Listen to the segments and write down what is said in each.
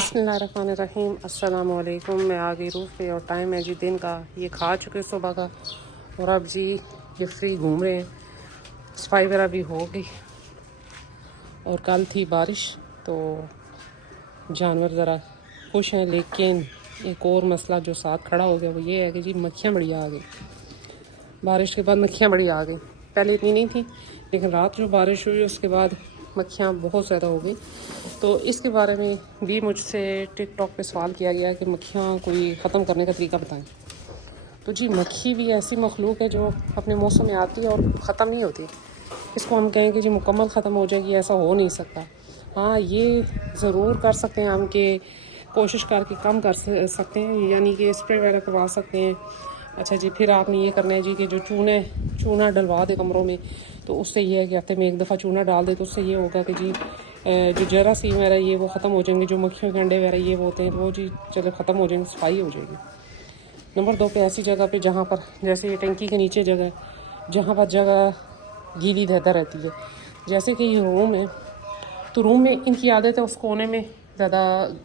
बिस्मिल्लाहिर्रहमानिर्रहीम। अस्सलाम वालेकुम। मैं आ गई रूफ़ पे और टाइम है जी दिन का। ये खा चुके सुबह का और अब जी ये फ्री घूम रहे हैं। सफाई वगैरह भी हो गई और कल थी बारिश तो जानवर ज़रा खुश हैं, लेकिन एक और मसला जो साथ खड़ा हो गया वो ये है कि जी मक्खियाँ बड़ी आ गई। बारिश के बाद मक्खियाँ बड़ी आ गई। पहले इतनी नहीं थी, लेकिन रात जो बारिश हुई उसके बाद मक्खियाँ बहुत ज़्यादा हो गई। तो इसके बारे में भी मुझसे टिकटॉक पे सवाल किया गया कि मक्खियाँ कोई ख़त्म करने का तरीका बताएं। तो जी मक्खी भी ऐसी मखलूक है जो अपने मौसम में आती है और ख़त्म नहीं होती। इसको हम कहें कि जी मुकम्मल ख़त्म हो जाएगी, ऐसा हो नहीं सकता। हाँ, ये ज़रूर कर सकते हैं हम कि कोशिश करके कम कर सकते हैं, यानी कि स्प्रे वगैरह करवा सकते हैं। अच्छा जी, फिर आपने ये करना है जी कि जो चूना डलवा दे कमरों में, तो उससे ये है कि हफ्ते में एक दफ़ा चूना डाल दे, तो उससे ये होगा कि जी जो जरासीम वगैरह ये वो ख़त्म हो जाएंगे। जो मक्खियों के अंडे वगैरह ये वो होते हैं वो जी चलो ख़त्म हो जाएंगे, सफाई हो जाएगी। नंबर 2 पे ऐसी जगह पे जहाँ पर जैसे ये टंकी के नीचे जगह है, जहाँ पर जगह गीली दहदा रहती है, जैसे कि ये रूम है, तो रूम में इनकी आदत है उस कोने में ज़्यादा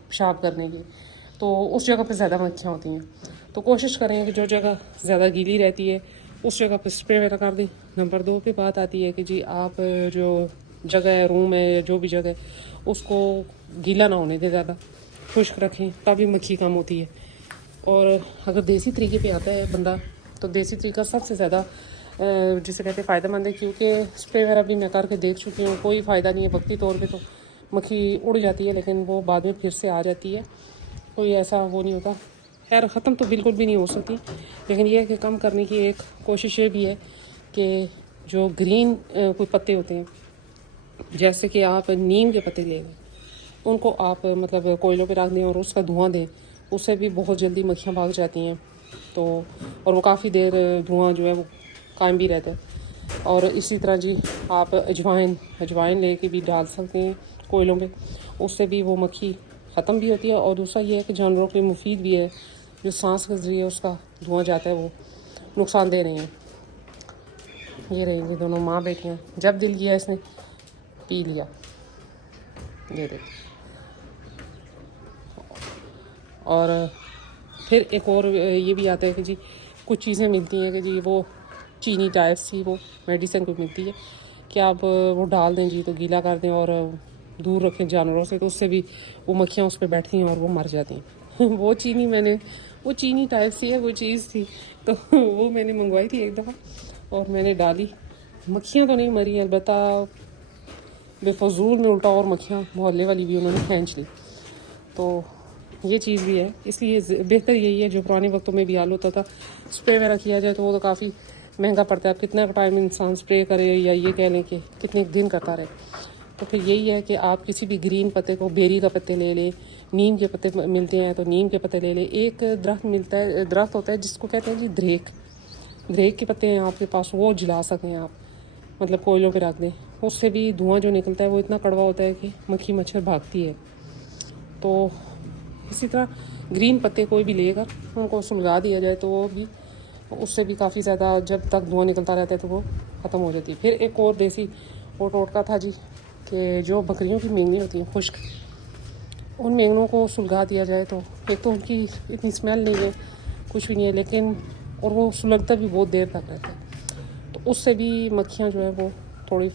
पेशाब करने की, तो उस जगह पे ज़्यादा मक्खियाँ होती हैं। तो कोशिश करें कि जो जगह ज़्यादा गीली रहती है उस जगह पे स्प्रे वगैरह कर दें। नंबर 2 पे बात आती है कि जी आप जो जगह है, रूम है या जो भी जगह है, उसको गीला ना होने दें, ज़्यादा खुश्क रखें, तभी मक्खी कम होती है। और अगर देसी तरीके पे आता है बंदा, तो देसी तरीका सबसे ज़्यादा जिसे कहते हैं फ़ायदेमंद है, क्योंकि स्प्रे वगैरह भी मैं करके देख चुकी हूँ, कोई फ़ायदा नहीं है। वक्ती तौर पे तो मक्खी उड़ जाती है, लेकिन वो बाद में फिर से आ जाती है, कोई ऐसा वो नहीं होता। खैर ख़त्म तो बिल्कुल भी नहीं हो सकती, लेकिन ये है कि कम करने की एक कोशिश ये भी है कि जो ग्रीन कोई पत्ते होते हैं, जैसे कि आप नीम के पत्ते ले लें, उनको आप मतलब कोयलों पे रख दें और उसका धुआं दें, उससे भी बहुत जल्दी मक्खियाँ भाग जाती हैं। तो और वो काफ़ी देर धुआं जो है वो कायम भी रहता है। और इसी तरह जी आप अजवाइन लेके भी डाल सकते हैं कोयलों पे, उससे भी वो मक्खी ख़त्म भी होती है। और दूसरा ये है कि जानवरों के लिए मुफीद भी है, जो सांस के ज़रिए उसका धुआं जाता है वो नुकसानदेह नहीं है। ये रहेंगे दोनों माँ बेटियाँ, जब दिल किया इसने पी लिया। ये देख, और फिर एक और ये भी आता है कि जी कुछ चीज़ें मिलती हैं कि जी वो चीनी टाइप सी वो मेडिसिन को मिलती है कि आप वो डाल दें जी, तो गीला कर दें और दूर रखें जानवरों से, तो उससे भी वो मक्खियाँ उस पर बैठती हैं और वो मर जाती हैं। वो चीनी टाइप सी है वो चीज़ थी, तो वो मैंने मंगवाई थी एक दफ़ा और मैंने डाली। मक्खियाँ तो नहीं मरी, अलबत्ता बेफजूल में उल्टा और मक्खियाँ मोहल्ले वाली भी उन्होंने खींच ली। तो ये चीज़ भी है, इसलिए बेहतर यही है जो पुराने वक्तों में भी हाल होता था, स्प्रे वगैरह किया जाए तो वो तो काफ़ी महंगा पड़ता है। अब कितना टाइम इंसान स्प्रे करे, या ये कह लें कि कितने दिन करता रहे। तो फिर यही है कि आप किसी भी ग्रीन पत्ते को, बेरी का पत्ते ले लें, नीम के पत्ते मिलते हैं तो नीम के पत्ते ले लें। एक दरख्त होता है जिसको कहते हैं जी धरेक के पत्ते हैं आपके पास, वो जला सकें आप, मतलब कोयलों पे रख दें, उससे भी धुआं जो निकलता है वो इतना कड़वा होता है कि मक्खी मच्छर भागती है। तो इसी तरह ग्रीन पत्ते कोई भी लेकर उनको सुलगा दिया जाए तो वो भी, उससे भी काफ़ी ज़्यादा जब तक धुआं निकलता रहता है तो वो ख़त्म हो जाती है। फिर एक और देसी वो टोटका था जी कि जो बकरियों की मेंगनी होती हैं खुश्क, उन मेंगनों को सुलगा दिया जाए तो एक तो उनकी इतनी स्मेल नहीं है, कुछ भी नहीं है, लेकिन और वो सुलगता भी बहुत देर तक रहता है, तो उससे भी मक्खियाँ जो है वो थोड़ी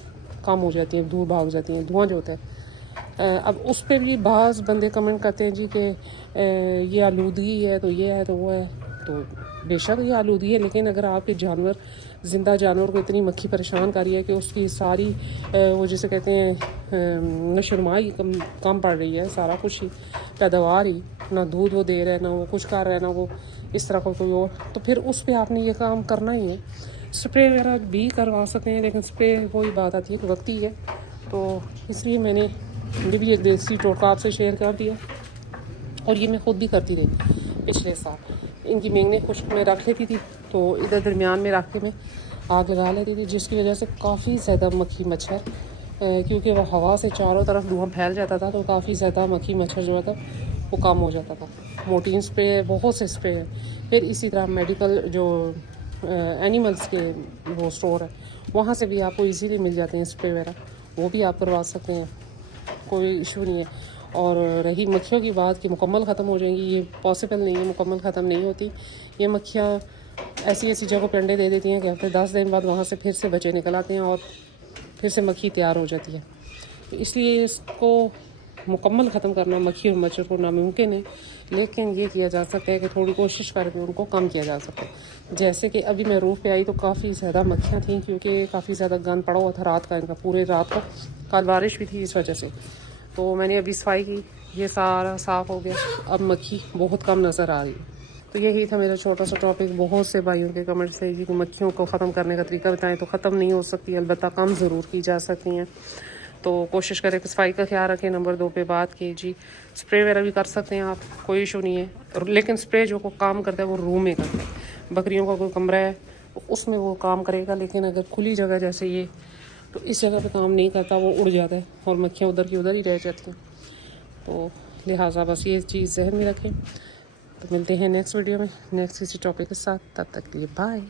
कम हो जाती हैं, दूर भाग जाती हैं, धुआं जो होता है। अब उस पर भी बाज़ बंदे कमेंट करते हैं जी कि ये आलूदगी है, तो ये है, तो वो है। तो बेशक ये आलूदगी है, लेकिन अगर आपके ज़िंदा जानवर को इतनी मक्खी परेशान कर रही है कि उसकी सारी वो जिसे कहते हैं नशोनुमाई कम पड़ रही है, सारा कुछ ही पैदावार ही, ना दूध वो दे रहा है, ना वो कुछ कर रहा है, ना वो इस तरह का कोई और, तो फिर उस पर आपने ये काम करना ही है। स्प्रे वगैरह भी करवा सकते हैं, लेकिन स्प्रे वही बात आती है कि वक्ती है, तो इसलिए मैंने ये भी एक देसी टोटका आपसे शेयर कर दिया। और ये मैं ख़ुद भी करती रही पिछले साल। इनकी मेंगने खुश्क में रख लेती थी, तो इधर दरमियान में रख के मैं आग लगा लेती थी, जिसकी वजह से काफ़ी ज़्यादा मक्खी मच्छर, क्योंकि वह हवा से चारों तरफ धुआं फैल जाता था, तो काफ़ी ज़्यादा मक्खी मच्छर जो था वो कम हो जाता था। मोर्टीन स्प्रे, बहुत से स्प्रे हैं। फिर इसी तरह मेडिकल जो एनिमल्स के वो स्टोर है, वहाँ से भी आपको इजीली मिल जाते हैं स्प्रे वगैरह, वो भी आप करवा सकते हैं, कोई इशू नहीं है। और रही मक्खियों की बात कि मुकम्मल ख़त्म हो जाएंगी, ये पॉसिबल नहीं है, मुकम्मल ख़त्म नहीं होती। ये मक्खियाँ ऐसी ऐसी जगहों पर अंडे दे देती हैं कि हफ्ते 10 दिन बाद वहाँ से फिर से बच्चे निकल आते हैं और फिर से मक्खी तैयार हो जाती है। तो इसलिए इसको मुकम्मल ख़त्म करना मक्खी और मच्छर को नामुमकिन है, लेकिन ये किया जा सकता है कि थोड़ी कोशिश करके उनको कम किया जा सके। जैसे कि अभी मैं रूफ़ पे आई तो काफ़ी ज़्यादा मक्खियाँ थीं, क्योंकि काफ़ी ज़्यादा गंद पड़ा हुआ था रात का इनका, पूरे रात को। कल बारिश भी थी इस वजह से। तो मैंने अभी सफाई की, ये सारा साफ़ हो गया, अब मक्खी बहुत कम नज़र आ रही है। तो यही था मेरा छोटा सा टॉपिक। बहुत से भाइयों के कमेंट्स थे कि मक्खियों को ख़त्म करने का तरीका बताएं। तो ख़त्म नहीं हो सकती, अलबत्ता कम ज़रूर की जा सकती हैं। तो कोशिश करें कि सफाई का ख्याल रखें। नंबर 2 पे बात की जी, स्प्रे वगैरह भी कर सकते हैं आप, कोई इशू नहीं है, लेकिन स्प्रे जो को काम करता है वो रूम में करता है। बकरियों का कोई कमरा है तो उसमें वो काम करेगा, लेकिन अगर खुली जगह जैसे ये, तो इस जगह पे काम नहीं करता, वो उड़ जाता है और मक्खियाँ उधर की उधर ही रह जाती हैं। तो लिहाजा बस ये चीज़ जहन में रखें। तो मिलते हैं नेक्स्ट वीडियो में नेक्स्ट किसी टॉपिक के साथ, तब तक के लिए बाय।